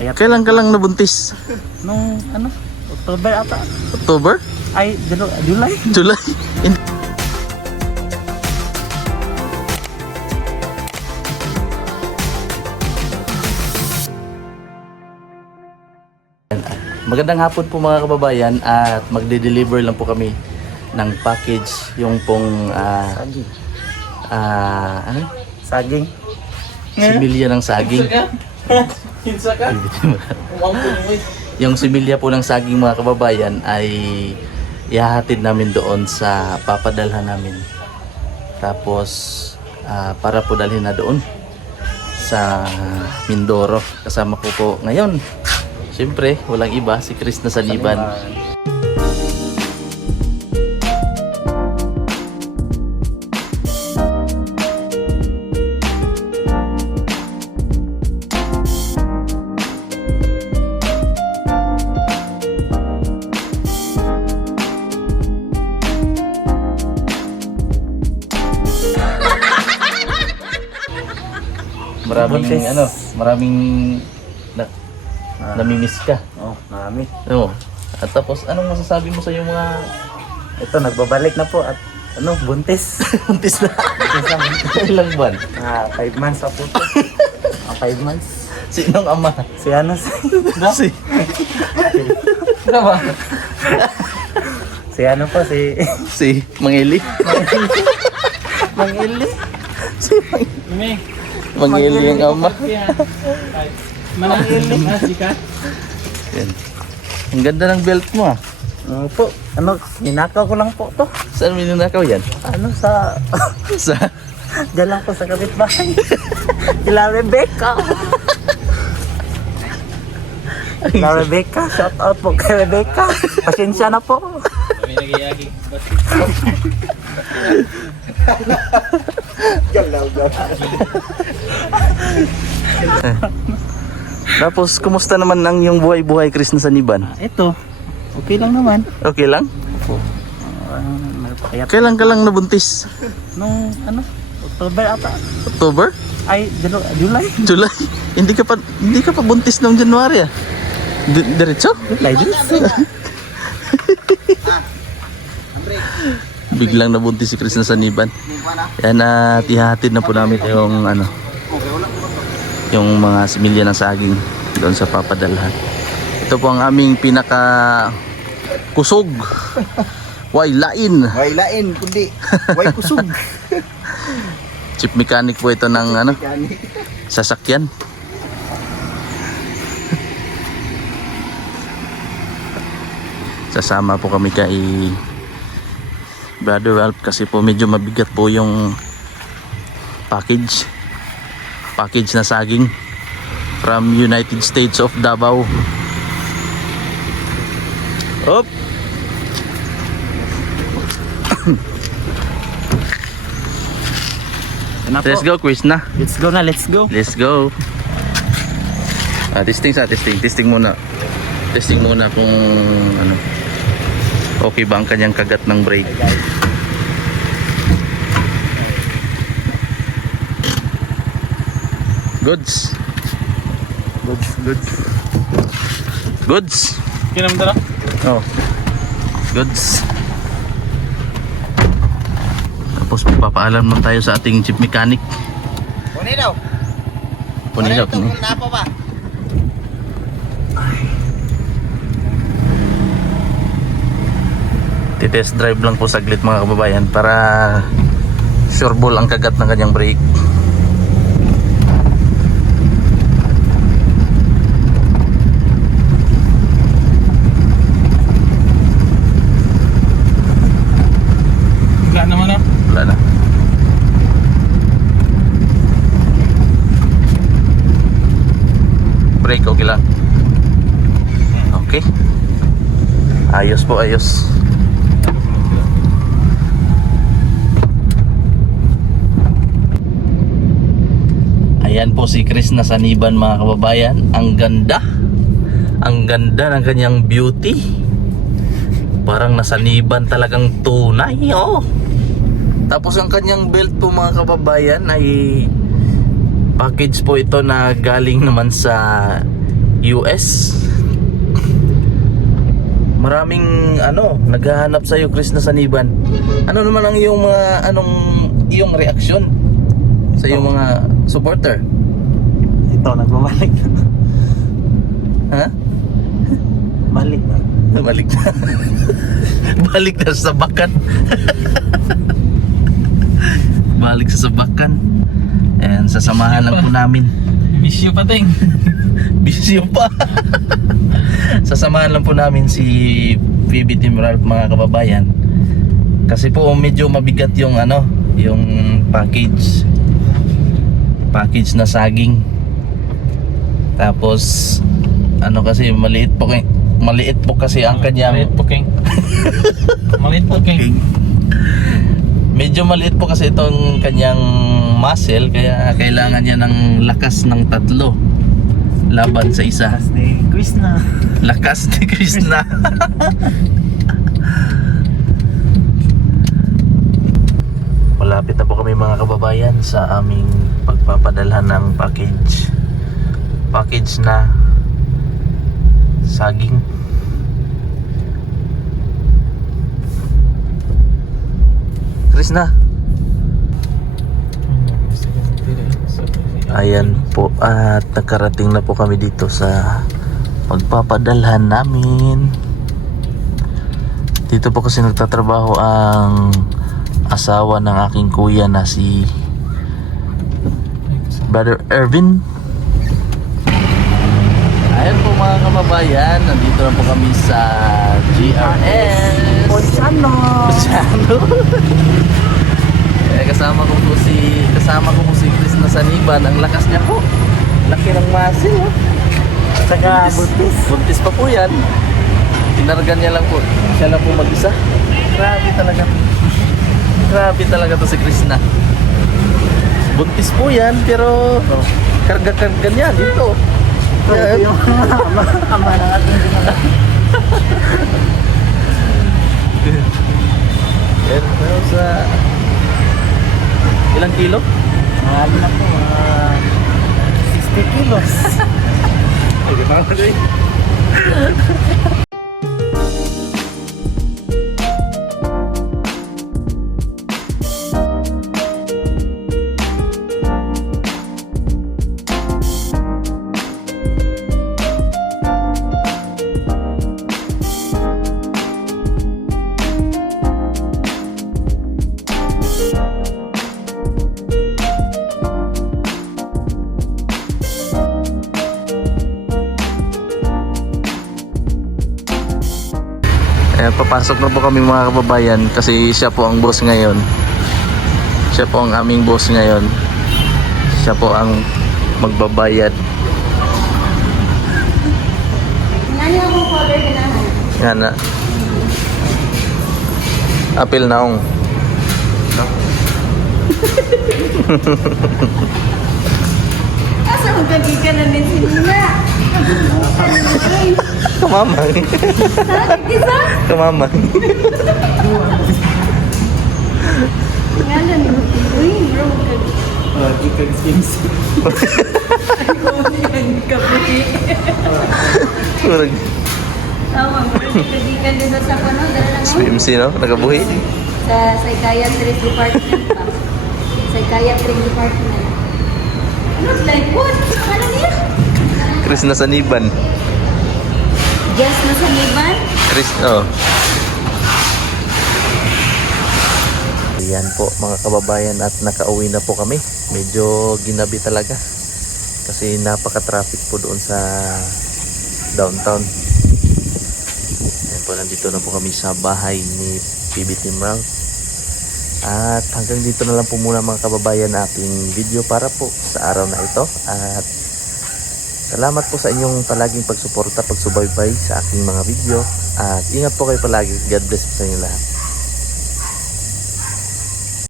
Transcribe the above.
Kaya Kailan ka lang nabuntis? nung ano, October ata. October? Ay, July. July? Magandang hapon po mga kababayan at magde-deliver lang po kami ng package yung pong Saging. ano? Saging. Similya ng saging. Kinsa ka? Yung similya po ng saging mga kababayan ay ihahatid namin doon sa papadalhan namin. Tapos para po dalhin na doon sa Mindoro. Kasama ko po ngayon. Siyempre, walang iba, si Chris na Saniban. Maraming namimiss ka. Oh, marami. Oo. At tapos, anong masasabi mo sa yung mga Ito, nagbabalik na po at ano, buntis. buntis na? Buntis lang. Ilang buwan? 5 months pa po ito. 5 months. Sinong ama? Si ano, Si si ano po, si Mangili. Mangili. Mangili ang ama. Manangili. Sika. Yan. Ang ganda ng belt mo ah. Ano po, ano, ninakaw ko lang po to. Saan mo ninakaw yan? Ano sa, Sa dyan lang po sa kapitbahay. Kila Rebecca. Kila Rebecca, shout out po kay Rebecca. Pasensya na po. Kami nagiyagi. Tapos, kumusta naman ang yung buhay-buhay Chris na Saniban? Ito, okay lang naman. Okay lang? Kaya Kailan ka lang nabuntis? nung ano, October ata. October? Ay, July. July? Hindi ka pa buntis noong January ah. Diretso? July din. Biglang nabuntis si Chris na Saniban. Yan at ihahatid na po namin yung ano, yung mga similya ng saging doon sa papadalhan. Ito po ang aming pinaka kusog. Way lain. Way lain kundi way kusog. Chief mechanic po ito ng ano, sasakyan. Sasama po kami kay Brother Ralph kasi po medyo mabigat po yung package na saging from United States of Davao. Op. Let's go, Chris na. Let's go na, let's go. Let's go. Testing muna. Testing muna kung ano, okay ba ang kanyang kagat ng brake. Goods. Kinam dara? Oh. Goods. Tapos papaalam lang tayo sa ating chief mechanic. Puni daw. Punilap. Na pa ba? Test drive lang po saglit mga kababayan para sure ball ang kagat ng kanyang brake. Wala naman ah. Wala na. Brake okay lang. Okay. Ayos po, ayos. Ayan po si Chris na Saniban mga kababayan. Ang ganda. Ang ganda ng kanyang beauty. Parang nasaniban talagang tunay. Oh. Tapos ang kanyang belt po mga kababayan ay package po ito na galing naman sa US. Maraming naghahanap sa iyo, Chris, na saniban. Ano naman ang iyong mga iyong reaksyon sa iyong mga supporter? Ito, nagbabalik na. Ha? Balik na. Balik na. Balik na sa sabakan. Balik sa sabakan. And sasamahan lang po namin. Bisyo pa ting. Bisyo pa. Sasamahan lang po namin si PB Team Ralph, mga kababayan. Kasi po medyo mabigat yung yung package na saging. Tapos kasi maliit po kasi ang kanyang Maliit po king. Maliit po king. medyo maliit po kasi itong kanyang muscle, kaya kailangan niya ng lakas ng 3 laban sa isa. Stay quiz na. Lakas ni Krishna. Malapit na po kami, mga kababayan, sa aming pagpapadalhan ng package na saging. Krishna, ayan po, at nakarating na po kami dito sa pagpapadalhan namin. Dito po kasi nagtatrabaho ang asawa ng aking kuya na si Brother Ervin. Ayan po, mga kababayan, nandito na po kami sa GRS Ponciano. Kasama ko po si Chris na saniban. Ang lakas niya po. Laki ng muscle, oh. Saka buntis. Buntis pa po yan. Tinargan niya lang po. Siya lang po mag-isa. Grabe talaga. Grabe talaga to si Chris na. Buntis po yan, pero karga-karga niya dito. Ito yung ama ng ating dinala. Yan, pero sa ilang kilo? Mahal na po. 60 kilos. Papasok na po kami, mga kababayan, kasi siya po ang boss ngayon. Siya po ang aming boss ngayon. Siya po ang magbabayad. Nani akong color ganahan? Yan na. Apil naong. Asa kung kagikan na din si Nina? Kamamang. Isa? Kamamang. Ngala ni uy, bro. Ikag skins. Ang kaputi. Tama, kagikan din sa kono, dala lang ako. MC, no? Nagabuhi. Sa psychiatrist department pa. Psychiatric department. Ano, like what? Ano niya? Chris na saniban. Gas na sa Liban? Chris, oh. Ayan po, mga kababayan, at nakauwi na po kami. Medyo ginabi talaga kasi napaka-traffic po doon sa downtown. Ayan po, nandito na po kami sa bahay ni PB Team Ralph. At hanggang dito na lang po muna, mga kababayan, ating video para po sa araw na ito. At salamat po sa inyong palaging pagsuporta, pagsubaybay sa aking mga video. At ingat po kayo palagi. God bless po sa inyo lahat.